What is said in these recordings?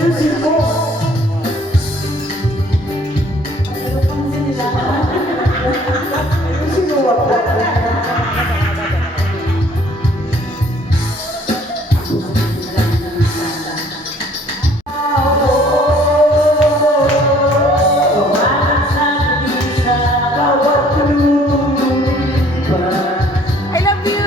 Ayusin mo. Ayusin mo ako. I love you!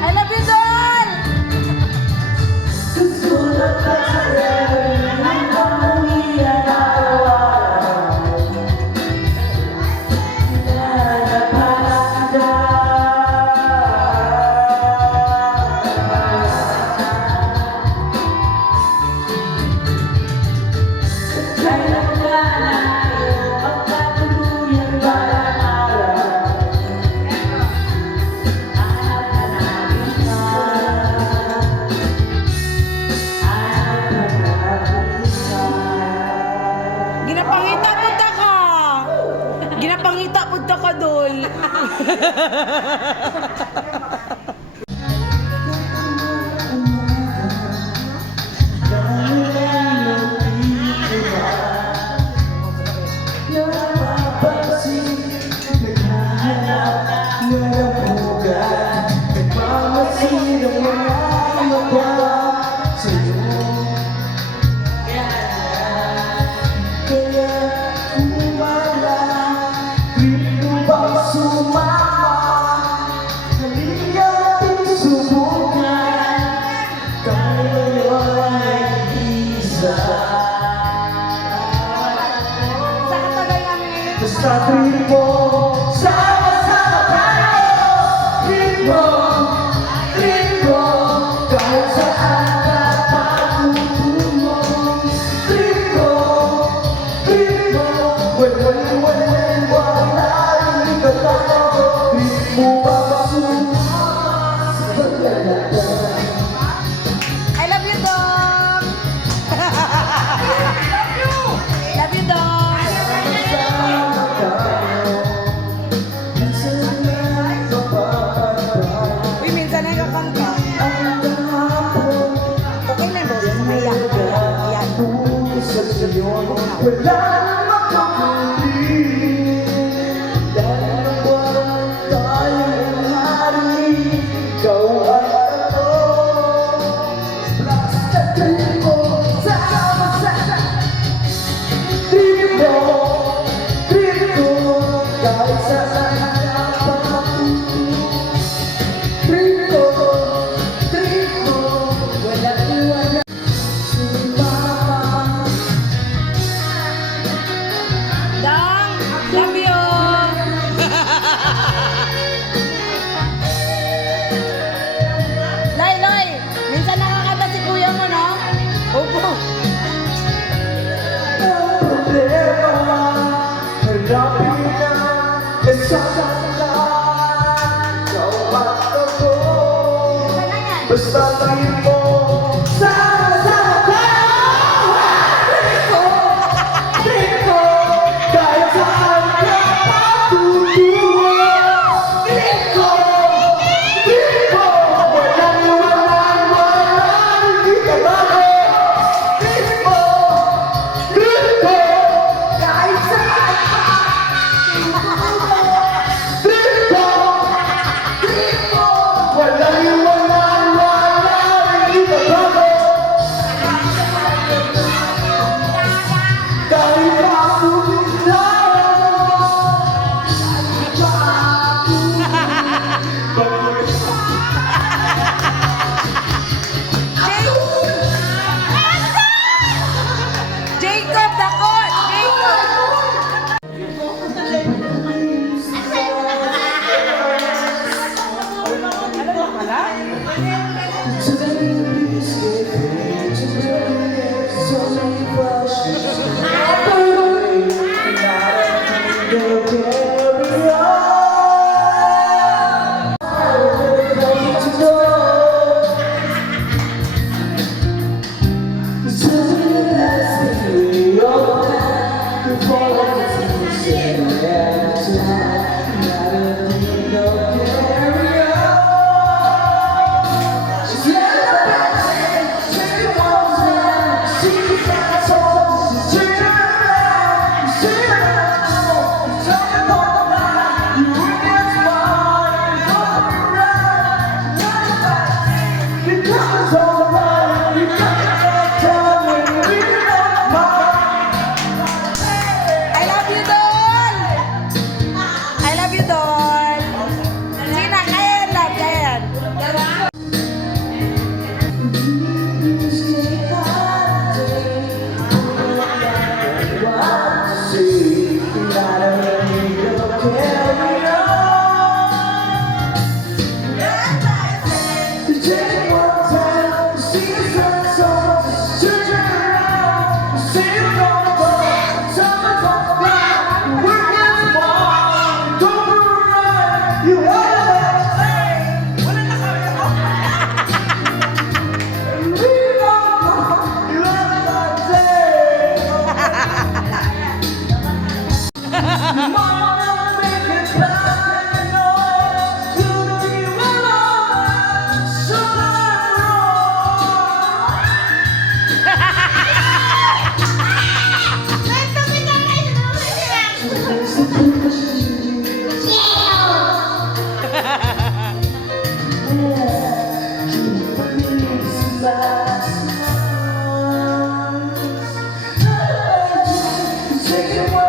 I love you, doll! Ginapangita punta ka! Ginapangita punta ka, doll! Basta trip mo, sama-sama tayo. Trip mo, kahit saan ka patutungo. Trip mo, walang ikatago. Trip mo pa masumama sa paglalakad. I love you, dog! Love you, dog! Uy, minsan na kakanta. Okay na yung boses. Ayan. Wala namang makakuli. Dahil ang buwan tayong hari. Ikaw at ako. Basta trip mo, sama-sama. Trip mo, kahit saan ka patutungo. Trip mo, walang iwanan. Sumama. Dong, love you! Loy, minsan nakakanta si kuya mo, no? Opo. Problema, harapin na, sasaktan. Ikaw at ako, basta trip mo, sama-sama tayo. Trip mo, kahit saan ka patutungo. Trip mo, walang ikatago. Trip mo, kahit saan ka patutungo. Trip mo, walang ikatago. Kahit patutungo Jacob, dako! Jacob! Ano ba pala? Take it